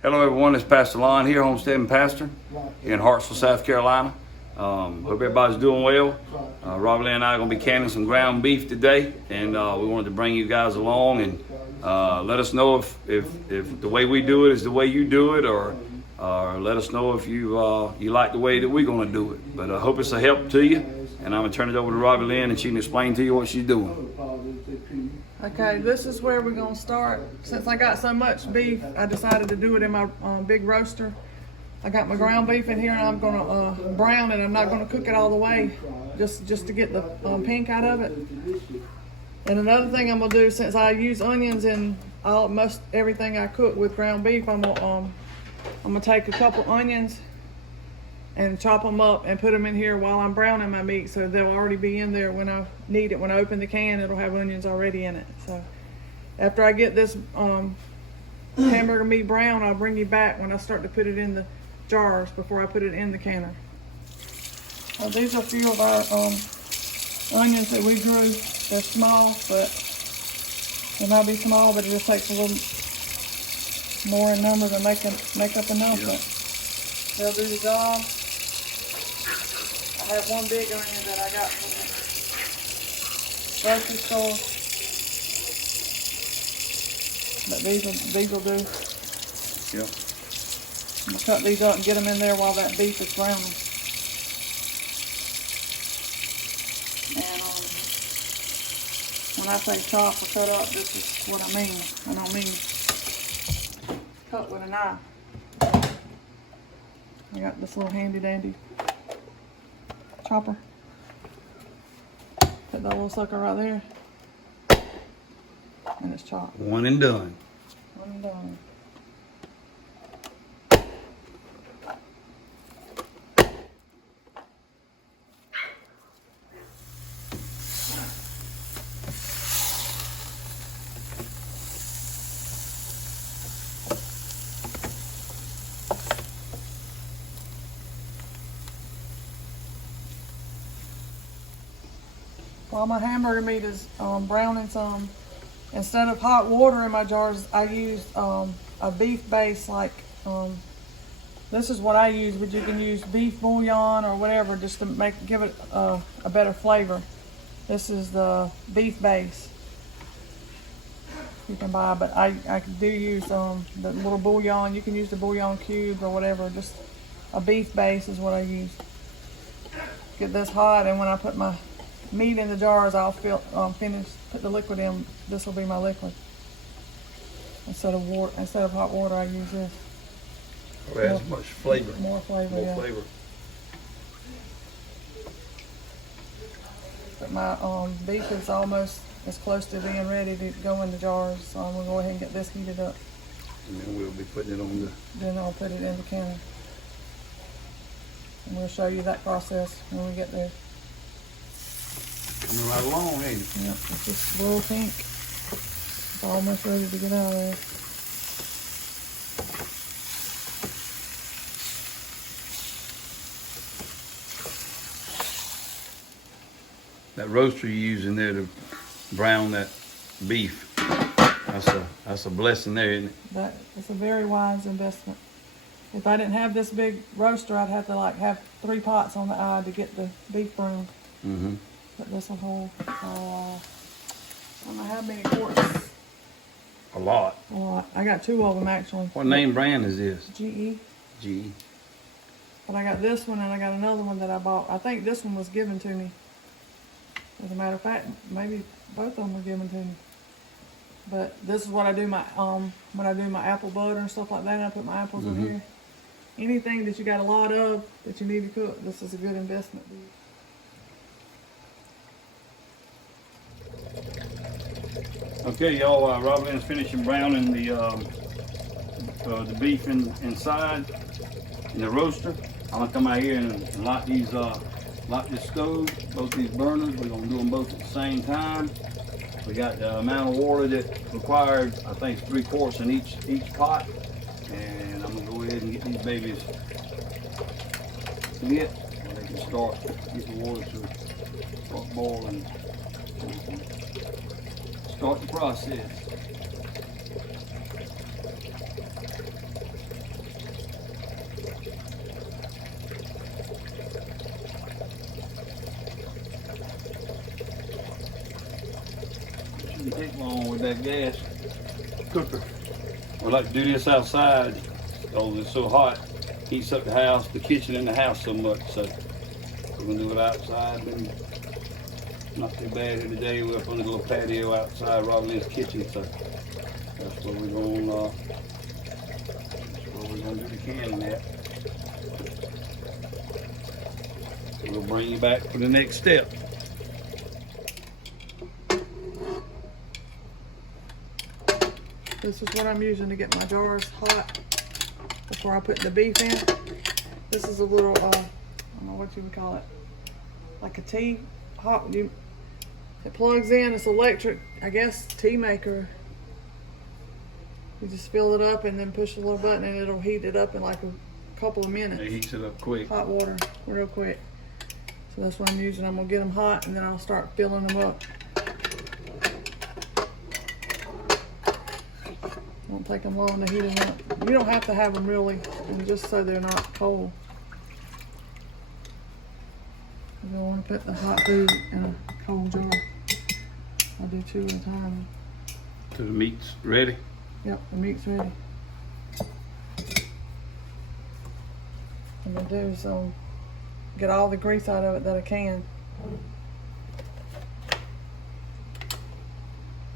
Hello everyone, it's Pastor Lon here, Homestead and Pastor in Hartsville, South Carolina. Hope everybody's doing well. Robbie Lynn and I are going to be canning some ground beef today, and we wanted to bring you guys along and let us know if the way we do it is the way you do it, or let us know if you like the way that we're going to do it. But I hope it's a help to you, and I'm going to turn it over to Robbie Lynn and she can explain to you what she's doing. Okay, this is where we're gonna start. Since I got so much beef, I decided to do it in my big roaster. I got my ground beef in here, and I'm gonna brown it. I'm not gonna cook it all the way, just to get the pink out of it. And another thing I'm gonna do, since I use onions in most everything I cook with ground beef, I'm gonna take a couple onions and chop them up and put them in here while I'm browning my meat, so they'll already be in there when I need it. When I open the can, it'll have onions already in it. So after I get this hamburger meat brown, I'll bring you back when I start to put it in the jars before I put it in the canner. These are a few of our onions that we grew. They're small, but they might be small, but it just takes a little more in number to make up enough. But they'll do the job. I have one big onion that I got from the grocery store. But these will do. Yep. I'm going to cut these up and get them in there while that beef is browning. And when I say chop or cut up, this is what I mean. I don't mean cut with a knife. I got this little handy dandy chopper. Put that little sucker right there, and it's chopped. One and done. One and done. While my hamburger meat is browning some, instead of hot water in my jars, I use a beef base. Like this is what I use, but you can use beef bouillon or whatever just to give it a better flavor. This is the beef base you can buy, but I do use the little bouillon. You can use the bouillon cube or whatever. Just a beef base is what I use. Get this hot, and when I put my meat in the jars, I'll put the liquid in. This will be my liquid. Instead of hot water, I use this. Oh, it has much flavor. More flavor, yeah. Flavor. But my beef is almost as close to being ready to go in the jars, so I'm gonna go ahead and get this heated up. And then we'll be putting it on the... Then I'll put it in the can. And we'll show you that process when we get there. Coming right along, ain't it? Yep, it's just a little pink. It's almost ready to get out of there. That roaster you're using there to brown that beef, that's a blessing there, isn't it? It's a very wise investment. If I didn't have this big roaster, I'd have to have 3 pots on the eye to get the beef browned. Mm-hmm. But this will hold, I don't know how many quarts. A lot. A lot. I got 2 of them actually. What name brand is this? GE. GE. But I got this one and I got another one that I bought. I think this one was given to me. As a matter of fact, maybe both of them were given to me. But this is what I do when I do my apple butter and stuff like that. I put my apples in here. Anything that you got a lot of that you need to cook, this is a good investment. Okay, y'all. Robbie Lynn's finishing browning the beef inside in the roaster. I'm gonna come out here and light this stove, both these burners. We're gonna do them both at the same time. We got the amount of water that required, I think, 3 quarts in each pot. And I'm gonna go ahead and get these babies lit so they can get the water to start boiling. Start the process. wouldn't take long with that gas cooker. We like to do this outside because it's so hot. Heats up the house, the kitchen and the house so much. So we're gonna do it outside. And not too bad here today. We're up on the little patio outside Robbie Lynn's kitchen. So that's where we're gonna do the canning at. So we'll bring you back for the next step. This is what I'm using to get my jars hot before I put the beef in. This is a little, I don't know what you would call it, like a tea hot. It plugs in. It's electric, I guess, tea maker. You just fill it up and then push a little button and it'll heat it up in like a couple of minutes. It heats it up quick. Hot water, real quick. So that's what I'm using. I'm gonna get them hot and then I'll start filling them up. Won't take them long to heat them up. You don't have to have them really, and just so they're not cold. You don't want to put the hot food in a cold jar. I do 2 at a time. Till the meat's ready. Yep, the meat's ready. What I'm gonna do is get all the grease out of it that I can.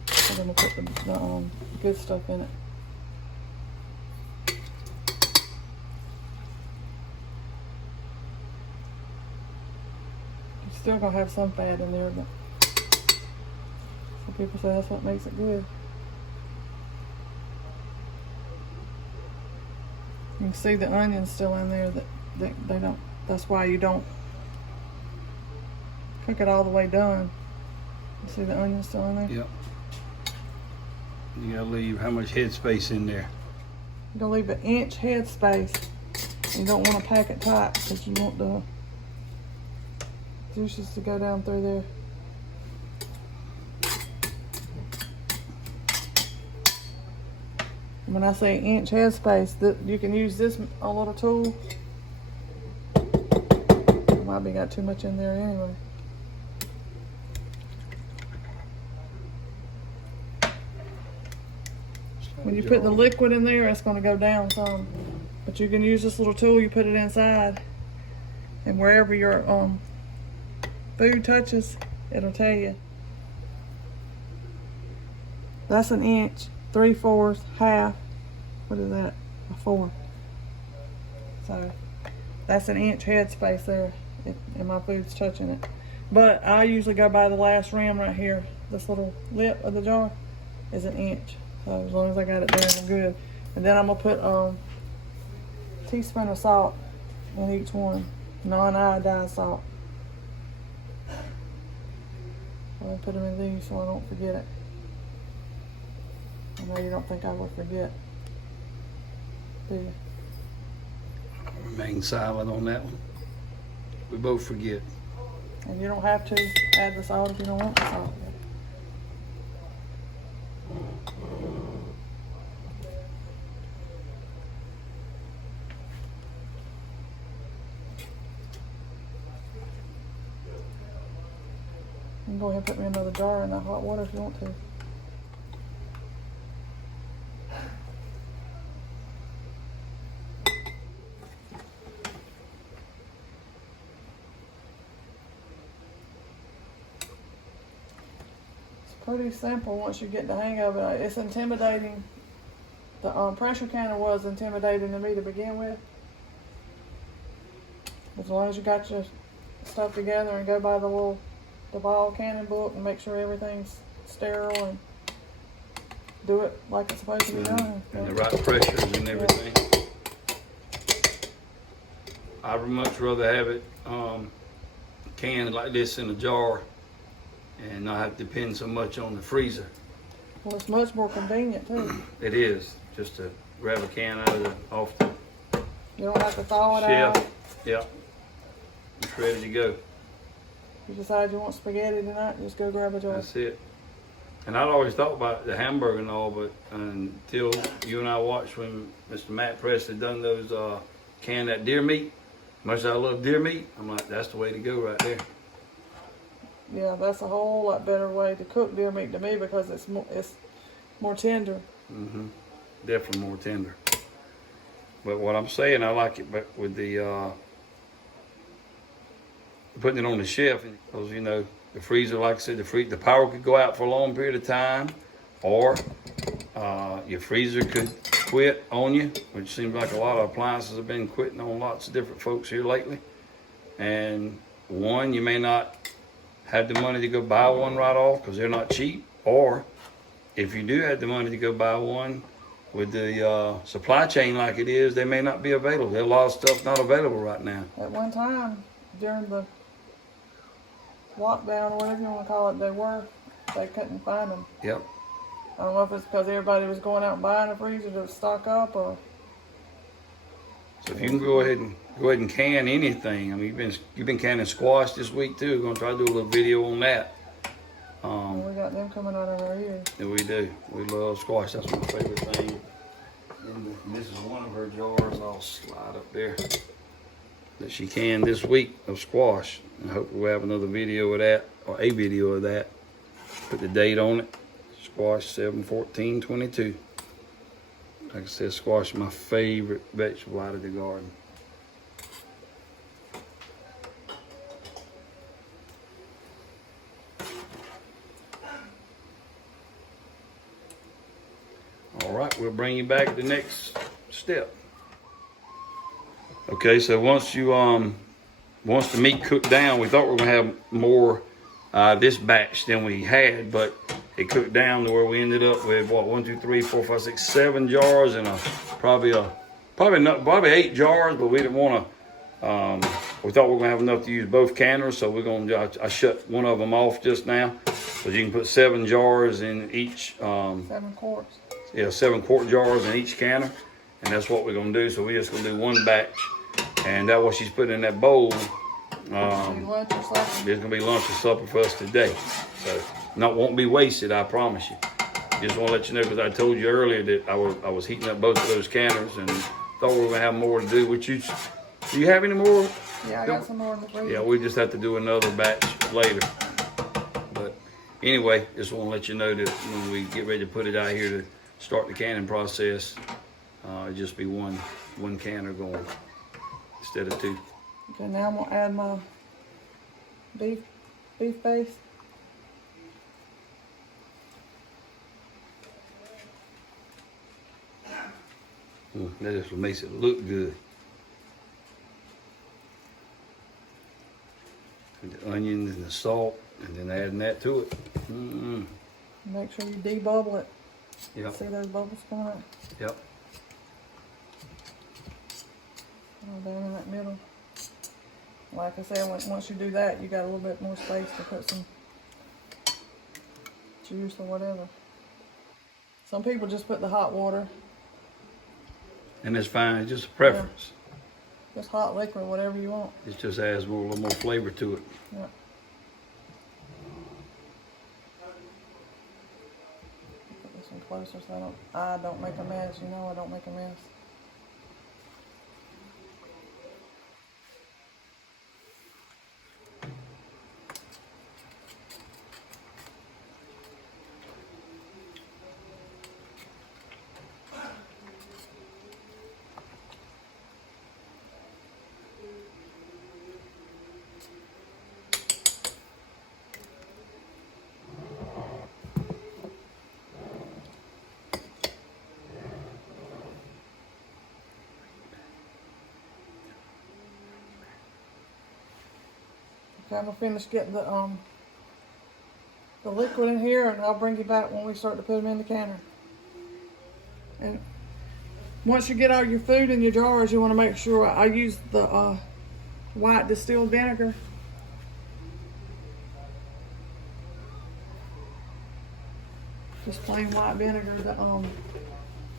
I'm gonna put the good stuff in it. You're still gonna have some fat in there, but some people say that's what makes it good. You can see the onions still in there that they don't. That's why you don't cook it all the way done. You see the onions still in there? Yep. You gotta leave how much head space in there? You're gonna leave 1 inch head space. You don't want to pack it tight because you want the juices to go down through there. When I say 1 inch head space, you can use this a little tool. Might be got too much in there anyway. When you put the liquid in there, it's going to go down some. But you can use this little tool, you put it inside, and wherever your food touches, it'll tell you. That's 1 inch, 3/4, half. What is that? A 4. So that's 1 inch head space there, and my food's touching it. But I usually go by the last rim right here. This little lip of the jar is 1 inch. So as long as I got it there, I'm good. And then I'm gonna put a teaspoon of salt in each one, non-iodized salt. I'm gonna put them in these so I don't forget it. I know you don't think I would forget, do you? Remain silent on that one. We both forget. And you don't have to add the salt if you don't want the salt. You can go ahead and put me in another jar in that hot water if you want to. It's pretty simple once you get the hang of it. It's intimidating. The pressure canner was intimidating to me to begin with. As long as you got your stuff together and go by the ball cannon book and make sure everything's sterile and do it like it's supposed to be done. And the right pressures and everything. I would much rather have it canned like this in a jar and not have to depend so much on the freezer. Well, it's much more convenient too. It is, just to grab a can off the You don't have to thaw it shelf. out. Yep. It's ready to go. You decide you want spaghetti tonight, just go grab a jar. That's it. And I'd always thought about the hamburger and all, but until you and I watched when Mr. Matt Presley done those canned that deer meat, much as I love deer meat, I'm like, that's the way to go right there. Yeah, that's a whole lot better way to cook deer meat to me because it's more tender. Definitely more tender. But what I'm saying, I like it, but with the putting it on the shelf, because you know the freezer, like I said, the power could go out for a long period of time, or your freezer could quit on you, which seems like a lot of appliances have been quitting on lots of different folks here lately. And one, you may not have the money to go buy one right off because they're not cheap, or if you do have the money to go buy one, with the supply chain like it is, they may not be available. There's a lot of stuff not available right now. At one time, during the lockdown or whatever you want to call it, they couldn't find them. Yep. I don't know if it's because everybody was going out and buying a freezer to stock up, or. So if you can go ahead and can anything. I mean, you've been canning squash this week too. We're gonna try to do a little video on that. We got them coming out of our ears. Yeah, we do. We love squash. That's my favorite thing. And this is one of her jars. I'll slide up there that she canned this week of squash. And hopefully we'll have another video of that, or a video of that. Put the date on it. Squash 7/14/22. Like I said, squash is my favorite vegetable out of the garden. All right, we'll bring you back to the next step. Okay, so once the meat cooked down, we thought we were gonna have more this batch than we had, but it cooked down to where we ended up with what, 1, 2, 3, 4, 5, 6, 7 jars and probably 8 jars, but we didn't want to. We thought we were gonna have enough to use both canners, so I shut one of them off just now, so you can put 7 jars in each. 7 quarts. Yeah, 7 quart jars in each canner, and that's what we're gonna do. So we're just gonna do one batch, and that's what she's putting in that bowl. Lunch or supper. There's gonna be lunch or supper for us today, so won't be wasted. I promise you. Just want to let you know because I told you earlier that I was heating up both of those canners and thought we were gonna have more to do. Do you have any more? Yeah, I got some more in the freezer. Yeah, we just have to do another batch later. But anyway, just want to let you know that when we get ready to put it out here to start the canning process, it'll just be one canner going instead of 2. Okay, now I'm gonna add my beef base. That just makes it look good. And the onions and the salt, and then adding that to it. Make sure you debubble it. Yep. See those bubbles coming out? Yep. Down in that middle. Like I said, once you do that, you got a little bit more space to put some juice or whatever. Some people just put the hot water. And it's fine. It's just a preference. Just hot liquid, whatever you want. It just adds a little more flavor to it. Yeah. Put this one closer so I don't make a mess. You know I don't make a mess. Okay, I'm gonna finish getting the liquid in here, and I'll bring you back when we start to put them in the canner. And once you get all your food in your jars, you want to make sure I use the white distilled vinegar. Just plain white vinegar.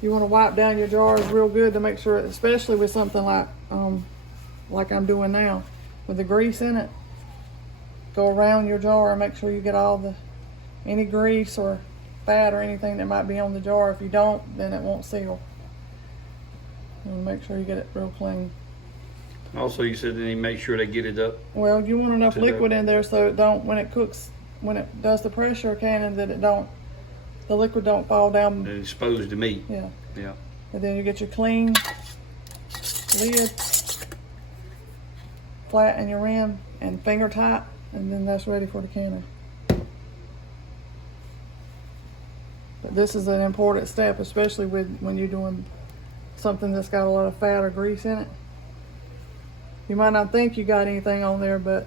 You want to wipe down your jars real good to make sure, especially with something like I'm doing now, with the grease in it. Go around your jar and make sure you get any grease or fat or anything that might be on the jar. If you don't, then it won't seal. And make sure you get it real clean. Also, you said they need to make sure they get it up. Well, you want enough To the- liquid in there so it don't, when it cooks, when it does the pressure canning, that it don't, the liquid don't fall down. And exposed to meat. Yeah. Yeah. And then you get your clean lid, flatten your rim, and finger tight, and then that's ready for the canner. But this is an important step, especially when you're doing something that's got a lot of fat or grease in it. You might not think you got anything on there, but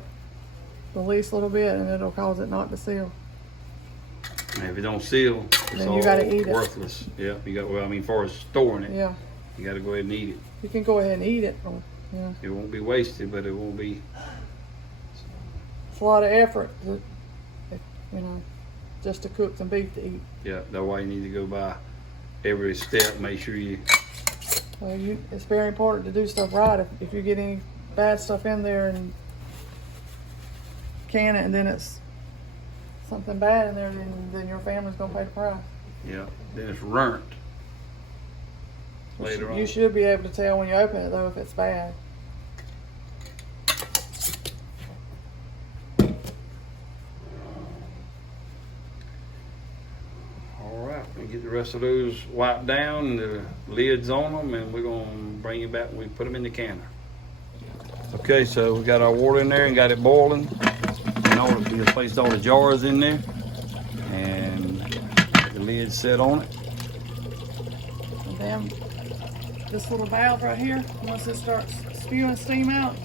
the least little bit, and it'll cause it not to seal. And if it don't seal, it's Then all you gotta eat it. worthless. Yeah, you got. Well, I mean, as far as storing it, Yeah, you got to go ahead and eat it. you can go ahead and eat it. Or, yeah, It won't be wasted, but it won't be. it's a lot of effort, you know, just to cook some beef to eat. Yeah, that's why you need to go by every step. Make sure you. Well, it's very important to do stuff right. If you get any bad stuff in there and can it, and then it's something bad in there, then your family's gonna pay the price. Yeah, then it's burnt later on. You should be able to tell when you open it though if it's bad. All right, we get the rest of those wiped down, and the lids on them, and we're gonna bring it back when we put them in the canner. Okay, so we got our water in there and got it boiling. And we placed all the jars in there, and the lid set on it. And then this little valve right here, once it starts spewing steam out,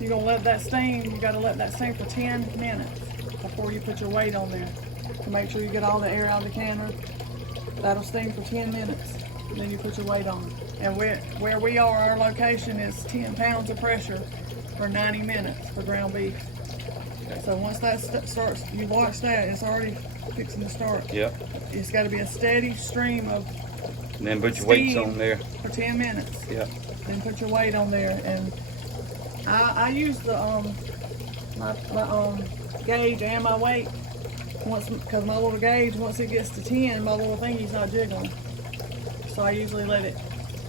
you're gonna let that steam. You gotta let that steam for 10 minutes before you put your weight on there to make sure you get all the air out of the canner. That'll steam for 10 minutes. Then you put your weight on it. And where we are, our location is 10 pounds of pressure for 90 minutes for ground beef. So once that starts, you watch that, it's already fixing to start. Yep. It's got to be a steady stream of And then put your weights steam on there. for 10 minutes. Yep. Then put your weight on there. And I use the my gauge and my weight because my little gauge, once it gets to 10, my little thingy's not jiggling. So I usually let it,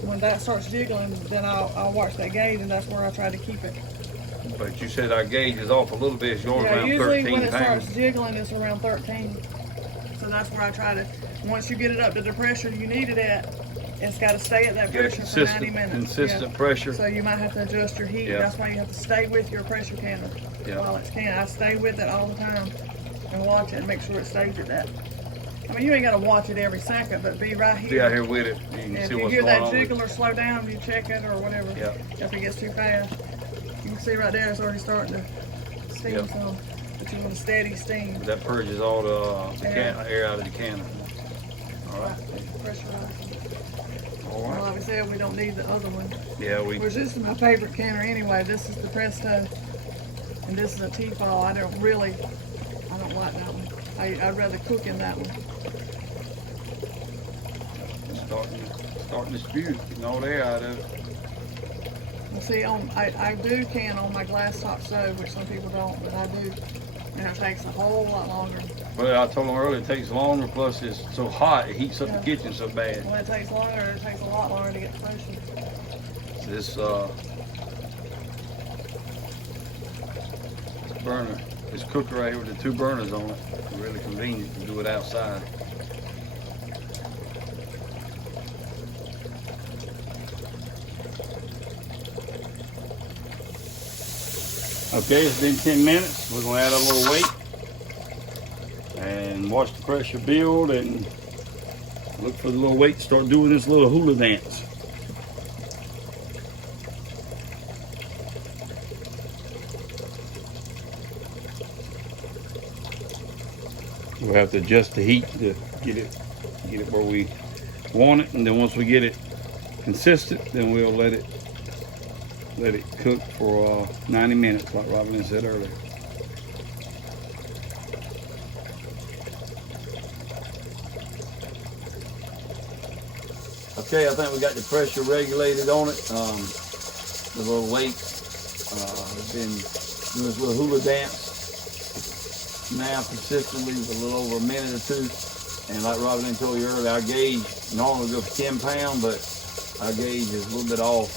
when that starts jiggling, then I'll watch that gauge, and that's where I try to keep it. But you said our gauge is off a little bit. It's going Yeah, around usually 13 when it pounds. starts jiggling, it's around 13. So that's where I try to, once you get it up to the pressure you need it at, it's got to stay at that Get a pressure for 90 minutes. consistent Yeah. pressure. So you might have to adjust your heat. Yeah. That's why you have to stay with your pressure canner while it's canning. I stay with it all the time and watch it and make sure it stays at that. I mean, you ain't got to watch it every second, but be right here. Be out here with it. You can And if see you what's hear going that on. jiggle or slow down, you check it or whatever. Yeah. If it gets too fast. You can see right there it's already starting to steam Yep. some. But you want a steady steam. That purges all the Yeah. air out of the canner. All right. Pressurize. All Well, right. like I said, we don't need the other one. Yeah, Which this is my favorite canner anyway. This is the Presto, and this is a T-fall. I don't like that one. I'd rather cook in that one. starting to spew, getting all the air out of it. Well, see, I do can on my glass top stove, which some people don't, but I do, and it takes a whole lot longer. Well, I told them earlier it takes longer. Plus, it's so hot, it heats up the kitchen so bad. When it takes longer, it takes a lot longer to get the pressure. This burner, this cooker right here with the two burners on it, really convenient to do it outside. Okay, it's been 10 minutes. We're gonna add a little weight and watch the pressure build and look for the little weight to start doing this little hula dance. We'll have to adjust the heat to get it where we want it, and then once we get it consistent, then we'll let it cook for 90 minutes, like Robbie Lynn said earlier. Okay, I think we got the pressure regulated on it. The little weight has been doing this little hula dance now consistently for a little over a minute or two. And like Robbie Lynn told you earlier, our gauge normally goes for 10 pounds, but our gauge is a little bit off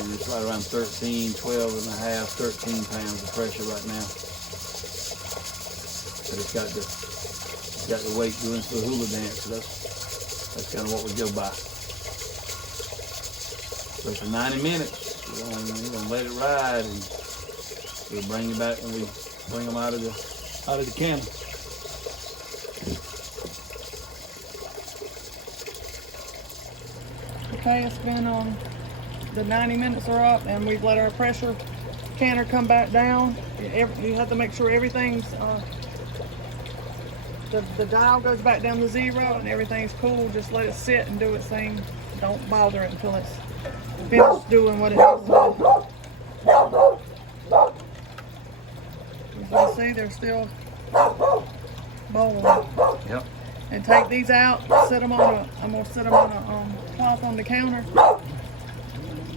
And it's right around 13, 12 and a half, 13 pounds of pressure right now. But it's got the weight doing for the hula dance, so that's kind of what we go by. So for 90 minutes, we're gonna let it ride, and we'll bring you back when we bring them out of the kennel. Okay, it's been the 90 minutes are up, and we've let our pressure canner come back down. You have to make sure everything's the dial goes back down to 0 and everything's cool. Just let it sit and do its thing. Don't bother it until it's finished doing what it needs to do. As you can see, they're still bowling. Yep. And take these out, I'm gonna set them on a cloth on the counter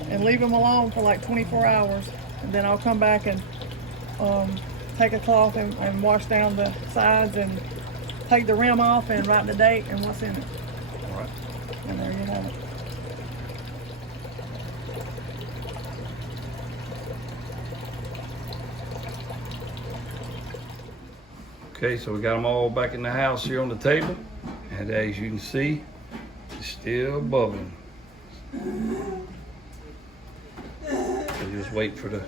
and leave them alone for like 24 hours. And then I'll come back and take a cloth and wash down the sides and take the rim off and write the date and what's in it. All right. And there you have it. Okay, so we got them all back in the house here on the table, and as you can see, it's still bubbling. So just wait to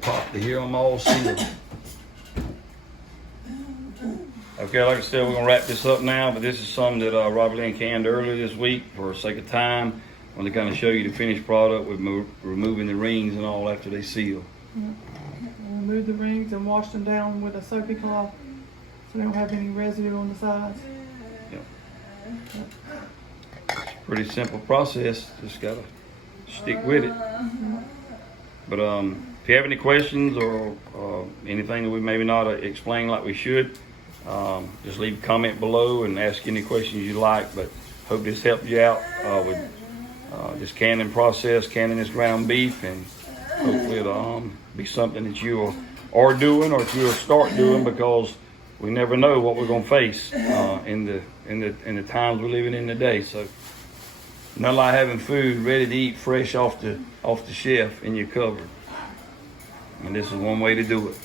pot to hear them all sealed. Okay, like I said, we're gonna wrap this up now, but this is something that Robbie Lynn canned earlier this week for the sake of time. I want to kind of show you the finished product with removing the rings and all after they seal. Remove the rings and wash them down with a soapy cloth so they don't have any residue on the sides. Yep. Pretty simple process, just gotta stick with it. But if you have any questions or anything that we maybe not explained like we should, just leave a comment below and ask any questions you like. But hope this helped you out with this canning process, canning this ground beef, and hopefully it'll be something that you are doing or if you'll start doing, because we never know what we're gonna face in the times we're living in today. So nothing like having food ready to eat fresh off the shelf in your cupboard. And this is one way to do it.